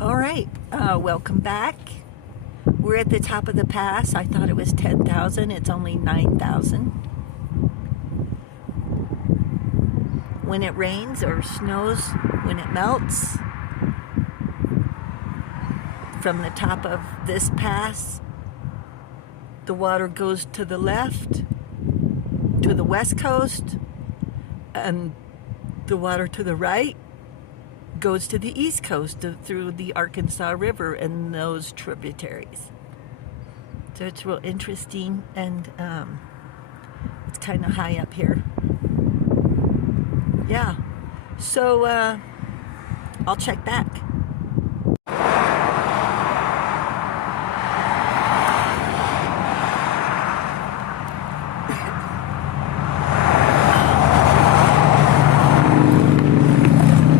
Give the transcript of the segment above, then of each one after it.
All right, welcome back. We're at the top of the pass. I thought it was 10,000. It's only 9,000. When it rains or snows, when it melts, from the top of this pass, the water goes to the left, to the west coast, and the water to the right goes to the east coast through the Arkansas River and those tributaries. So it's real interesting, and it's kind of high up here. Yeah, so I'll check back.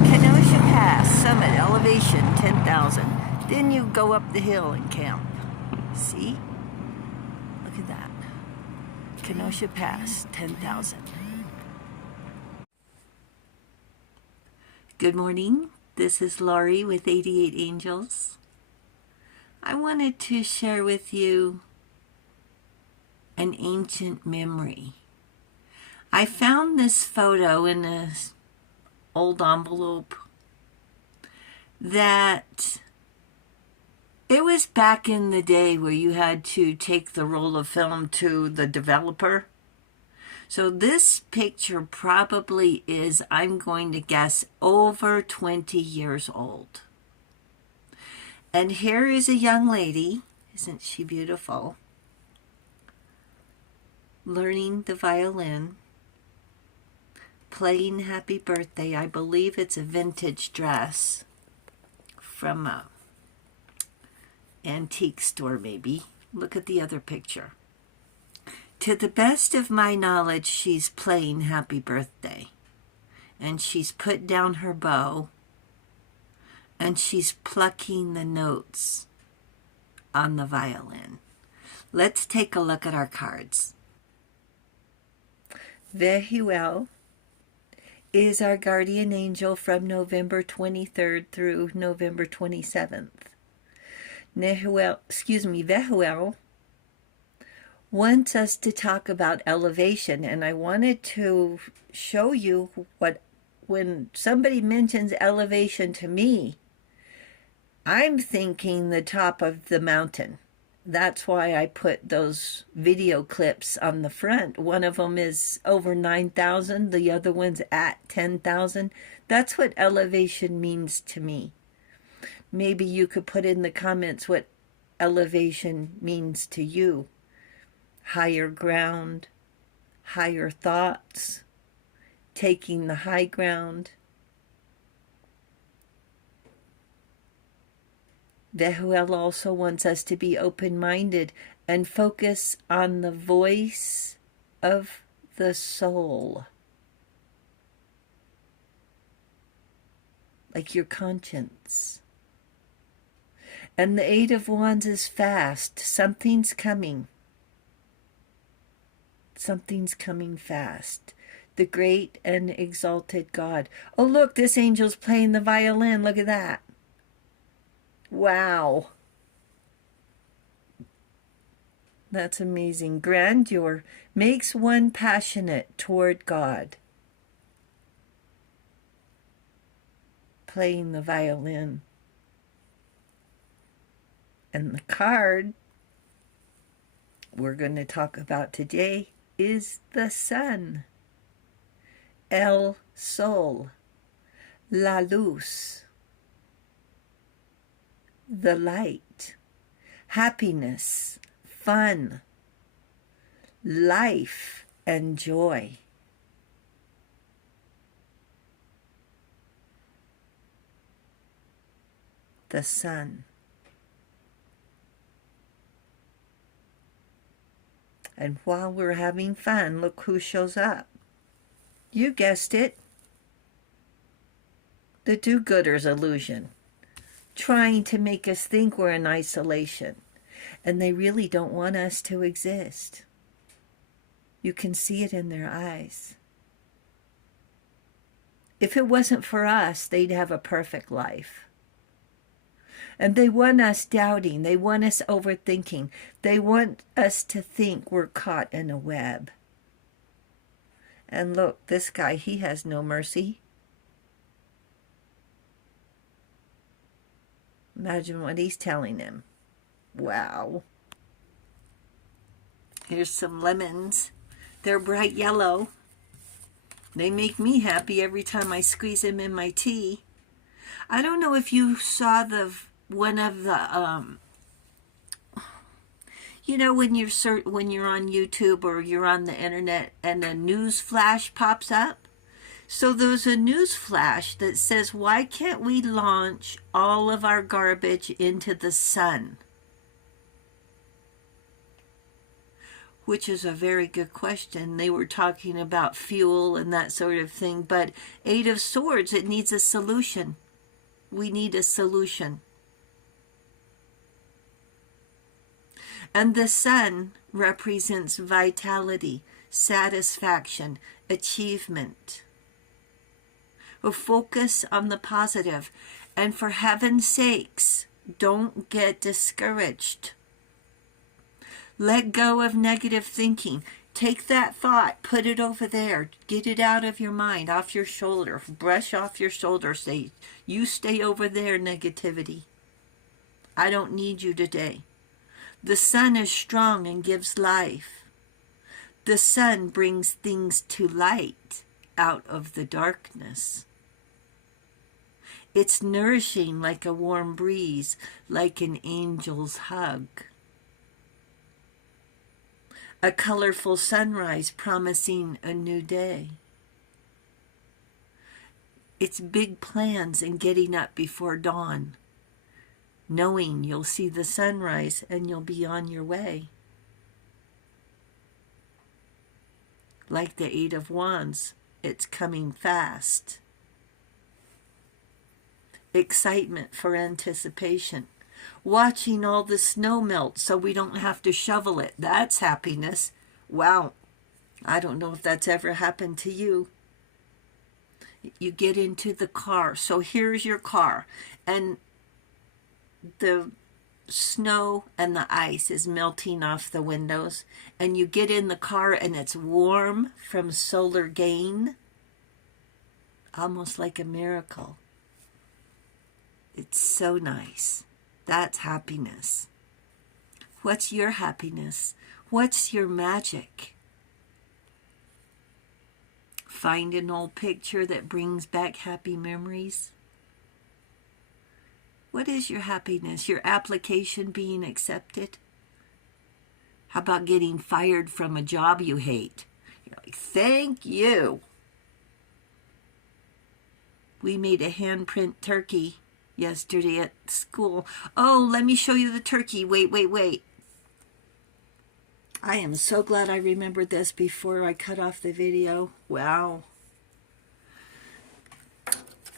Kenosha Pass, summit, elevation 10,000. Then you go up the hill and camp. See? Look at that. Kenosha Pass, 10,000. Good morning. This is Laurie with 88 Angels. I wanted to share with you an ancient memory. I found this photo in an old envelope that it was back in the day where you had to take the roll of film to the developer. So this picture probably is, I'm going to guess, over 20 years old. And here is a young lady, isn't she beautiful, learning the violin, playing Happy Birthday. I believe it's a vintage dress from a antique store maybe. Look at the other picture. To the best of my knowledge, she's playing Happy Birthday. And she's put down her bow. And she's plucking the notes on the violin. Let's take a look at our cards. Vehuel is our guardian angel from November 23rd through November 27th. Vehuel wants us to talk about elevation, and I wanted to show you when somebody mentions elevation to me, I'm thinking the top of the mountain. That's why I put those video clips on the front. One of them is over 9,000, the other one's at 10,000. That's what elevation means to me. Maybe you could put in the comments what elevation means to you. Higher ground, higher thoughts, taking the high ground. Vehuel also wants us to be open-minded and focus on the voice of the soul. Like your conscience. And the Eight of Wands is fast. Something's coming. Something's coming fast. The great and exalted God. Oh, look, this angel's playing the violin. Look at that. Wow. That's amazing. Grandeur makes one passionate toward God. Playing the violin. And the card we're going to talk about today is the sun. El Sol. La Luz. The light. Happiness. Fun. Life and joy. The sun. And while we're having fun, look who shows up. You guessed it. The do-gooder's illusion. Trying to make us think we're in isolation. And they really don't want us to exist. You can see it in their eyes. If it wasn't for us, they'd have a perfect life. And they want us doubting. They want us overthinking. They want us to think we're caught in a web. And look, this guy, he has no mercy. Imagine what he's telling him. Wow. Here's some lemons. They're bright yellow. They make me happy every time I squeeze them in my tea. I don't know if you saw one of the you know, when you're on YouTube or you're on the internet and a news flash pops up. So there's a news flash that says, why can't we launch all of our garbage into the sun? Which is a very good question. They were talking about fuel and that sort of thing, but Eight of Swords, it needs a solution. We need a solution. And the sun represents vitality, satisfaction, achievement. We'll focus on the positive. And for heaven's sakes, don't get discouraged. Let go of negative thinking. Take that thought, put it over there, get it out of your mind, off your shoulder, brush off your shoulder, say, you stay over there, negativity. I don't need you today. The sun is strong and gives life. The sun brings things to light out of the darkness. It's nourishing like a warm breeze, like an angel's hug. A colorful sunrise promising a new day. It's big plans and getting up before dawn, knowing you'll see the sunrise and you'll be on your way. Like the Eight of Wands, it's coming fast. Excitement for anticipation. Watching all the snow melt so we don't have to shovel it. That's happiness. Wow. I don't know if that's ever happened to you. You get into the car. So here's your car. And the snow and the ice is melting off the windows. And you get in the car and it's warm from solar gain. Almost like a miracle. It's so nice. That's happiness. What's your happiness? What's your magic? Find an old picture that brings back happy memories. What is your happiness? Your application being accepted? How about getting fired from a job you hate? You're like, thank you. We made a handprint turkey yesterday at school. Oh, let me show you the turkey. Wait. I am so glad I remembered this before I cut off the video. Wow.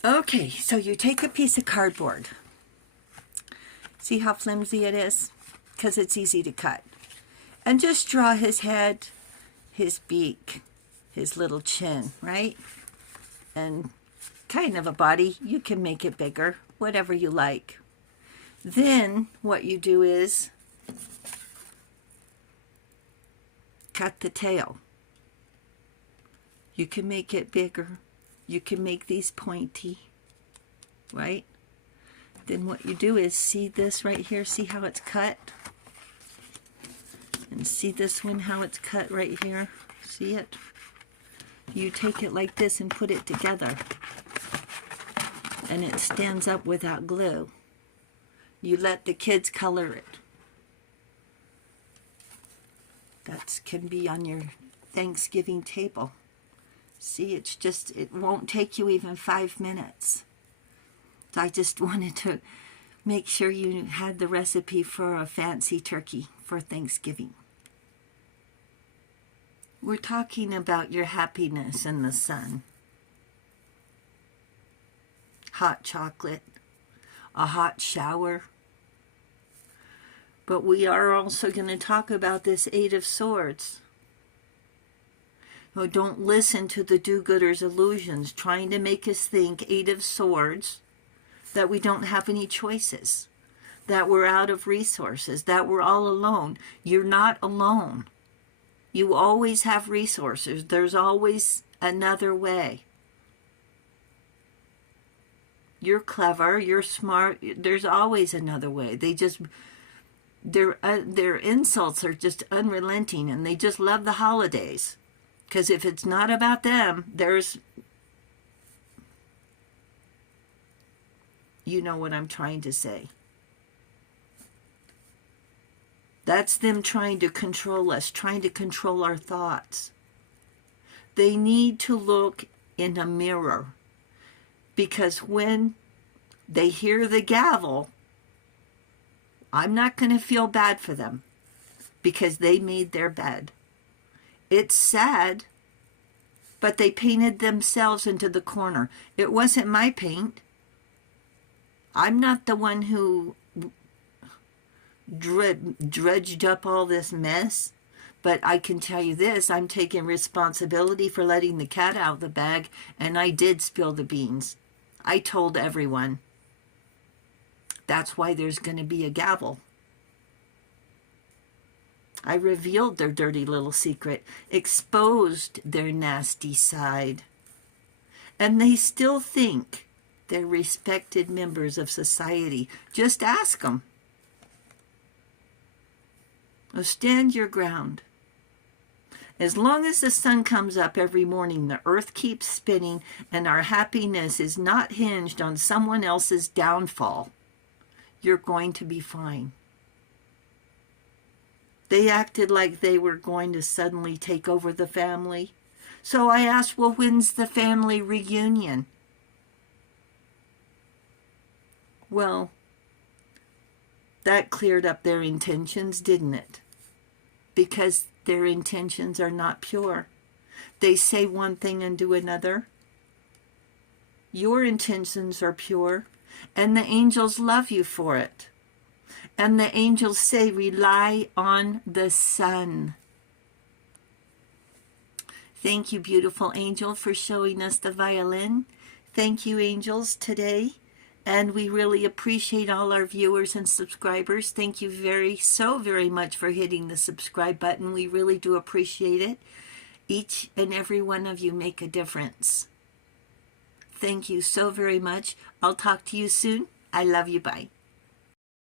Okay, so you take a piece of cardboard. See how flimsy it is? Because it's easy to cut. And just draw his head, his beak, his little chin, right? And kind of a body. You can make it bigger, whatever you like. Then what you do is cut the tail. You can make it bigger. You can make these pointy, right? Then what you do is see this right here. See how it's cut? And see this one, how it's cut right here? See it? You take it like this and put it together. And it stands up without glue. You let the kids color it. That can be on your Thanksgiving table. See, it's just, it won't take you even 5 minutes. So I just wanted to make sure you had the recipe for a fancy turkey for Thanksgiving. We're talking about your happiness in the sun. Hot chocolate, a hot shower. But we are also going to talk about this Eight of Swords. Oh, don't listen to the do-gooders' illusions trying to make us think, Eight of Swords, that we don't have any choices. that we're out of resources, that we're all alone. You're not alone. You always have resources. There's always another way. You're clever, you're smart. There's always another way. Their insults are just unrelenting, and they just love the holidays. Because if it's not about them, you know what I'm trying to say. That's them trying to control us, trying to control our thoughts. They need to look in a mirror, because when they hear the gavel, I'm not going to feel bad for them, because they made their bed. It's sad, but they painted themselves into the corner. It wasn't my paint. I'm not the one who dredged up all this mess. But I can tell you this, I'm taking responsibility for letting the cat out of the bag, and I did spill the beans. I told everyone. That's why there's going to be a gavel. I revealed their dirty little secret, exposed their nasty side. And they still think they're respected members of society. Just ask them. Oh, stand your ground. As long as the sun comes up every morning, the earth keeps spinning, and our happiness is not hinged on someone else's downfall, you're going to be fine. They acted like they were going to suddenly take over the family. So I asked, well, when's the family reunion? Well, that cleared up their intentions, didn't it? Because their intentions are not pure. They say one thing and do another. Your intentions are pure, and the angels love you for it. And the angels say, rely on the sun. Thank you, beautiful angel, for showing us the violin. Thank you, angels, today. And we really appreciate all our viewers and subscribers. Thank you so very much for hitting the subscribe button. We really do appreciate it. Each and every one of you make a difference. Thank you so very much. I'll talk to you soon. I love you. Bye.